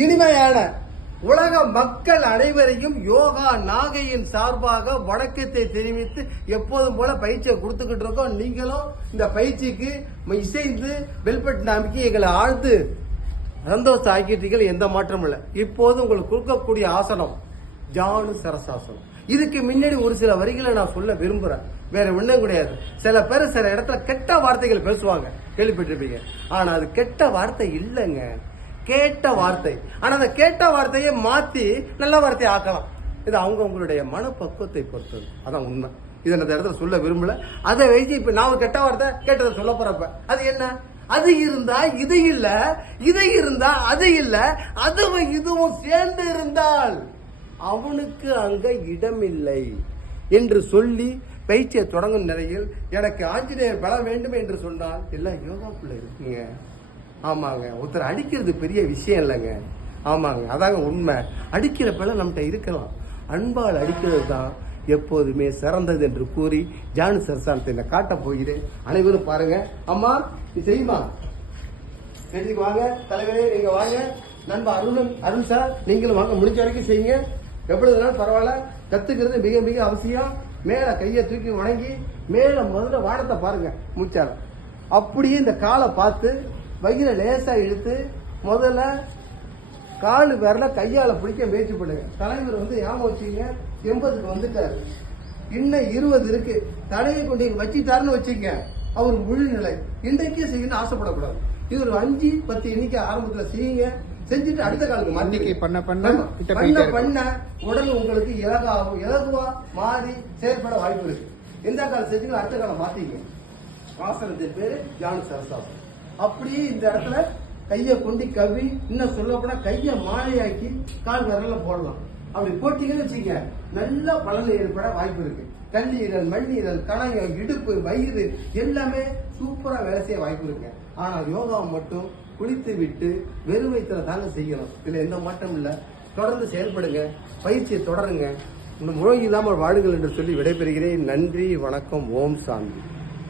இனிமையான உலக மக்கள் அனைவரையும் யோகா நாகையின் சார்பாக வணக்கத்தை தெரிவித்து எப்போதும் போல பயிற்சியை கொடுத்துக்கிட்டு இருக்கோம். நீங்களும் இந்த பயிற்சிக்கு இசைந்து பெல்பட் நம்பிக்கை எங்களை ஆழ்ந்து சந்தோஷம் ஆக்கிட்டீர்கள். எந்த மாற்றமும் இல்லை. இப்போது உங்களுக்கு கொடுக்கக்கூடிய ஆசனம் ஜானு சரசாசனம். இதுக்கு முன்னாடி ஒரு சில வரிகளை நான் சொல்ல விரும்புறேன். வேற ஒண்ணும் கிடையாது. சில பேர் சில இடத்துல கெட்ட வார்த்தைகள் பேசுவாங்க, கேள்விப்பட்டிருப்பீங்க. ஆனா அது கெட்ட வார்த்தை இல்லைங்க, கேட்ட வார்த்தை. ஆனா அந்த கேட்ட வார்த்தையை மாத்தி நல்ல வார்த்தையை ஆக்கலாம். இது அவங்களுடைய மனப்பக்குவத்தை பொறுத்தது. அதான் உண்மை. இதை அந்த இடத்துல சொல்ல விரும்பல. அதை வைத்து இப்ப நான் கெட்ட வார்த்தை கேட்டதை சொல்ல போறப்ப அது என்ன? அது இருந்தா இது இல்ல, இது இருந்தா அது இல்ல, அதுவும் இதுவும் சேர்ந்து இருந்தால் அவனுக்கு அங்க இடமில்லை என்று சொல்லி பயிற்சியை தொடங்கும் நிலையில் எனக்கு ஆஞ்சநேயர் பலம் வேண்டும் என்று சொன்னால் எல்லாம் யோகாக்குள்ள இருக்குங்க. ஆமாங்க, ஒருத்தர் அடிக்கிறது பெரிய விஷயம் இல்லைங்க. ஆமாங்க, அதாங்க உண்மை. அடிக்கிற பலம் நம்மகிட்ட இருக்கலாம். அன்பால் அடிக்கிறது தான் எப்போதுமே சிறந்தது என்று கூறி ஜானு சரசானத்தை காட்ட போகிறேன். அனைவரும் பாருங்க. அம்மா நீ செய்யுமா, செஞ்சுக்கு வாங்க. தலைவரே நீங்க வாங்க. நண்பா அருண் சார் நீங்களும் வாங்க. முடிஞ்ச வரைக்கும் செய்யுங்க. எப்படி இருந்தாலும் பரவாயில்ல. கத்துக்கிறது மிக மிக அவசியம். மேல கையை தூக்கி வணங்கி மேல முதல்ல வானத்தை பாருங்க. மூச்சால அப்படியே இந்த காலை பார்த்து வயிற லேசா இழுத்து முதல்ல காலு விரல கையால பிடிக்க முயற்சி பண்ணுங்க. தலைவர் ஞாபகம் வச்சுங்க, 80க்கு வந்துட்டாரு. இன்னும் 20 இருக்கு. தலையை கொண்டு வச்சுட்டாருன்னு வச்சுக்க, அவருக்கு முழு நிலை. இன்றைக்கே செய்யணும்னு ஆசைப்படக்கூடாது. இது ஒரு 5-10 எண்ணிக்கை ஆரம்பத்துல செய்யுங்க. செஞ்சுட்டு அடுத்த காலுக்கு மன்னிக்கை பண்ண உடல் உங்களுக்கு இலகுவா மாறி செயற்பட வாய்ப்பு இருக்கு. எந்த காலம் செஞ்சீங்களோ அடுத்த காலம் மாத்திங்க. ஆசனத்தின் பேரு ஜானு சரசாசனம். அப்படியே இந்த இடத்துல கையை கொண்டு கவி, இன்னும் சொல்ல போனா கையை மாலையாக்கி கால் விரல போடலாம். அப்படி போட்டீங்கன்னு வச்சுக்க, நல்ல பலன் ஏற்பட வாய்ப்பு இருக்கு. கல்லீரல், மண்ணீரல், கணையம், இடுப்பு, வயிறு எல்லாமே சூப்பரா வேலை செய்ய வாய்ப்பு இருக்கு. ஆனா யோகாவை மட்டும் குளித்து விட்டு வெறும் வயிற்றுல தாங்க செய்யணும். இதுல எந்த மாற்றம் இல்ல. தொடர்ந்து செயல்படுங்க, பயிற்சியை தொடருங்க. நோய் இல்லாமல் வாழுங்கள் என்று சொல்லி விடைபெறுகிறேன். நன்றி, வணக்கம், ஓம் சாந்தி.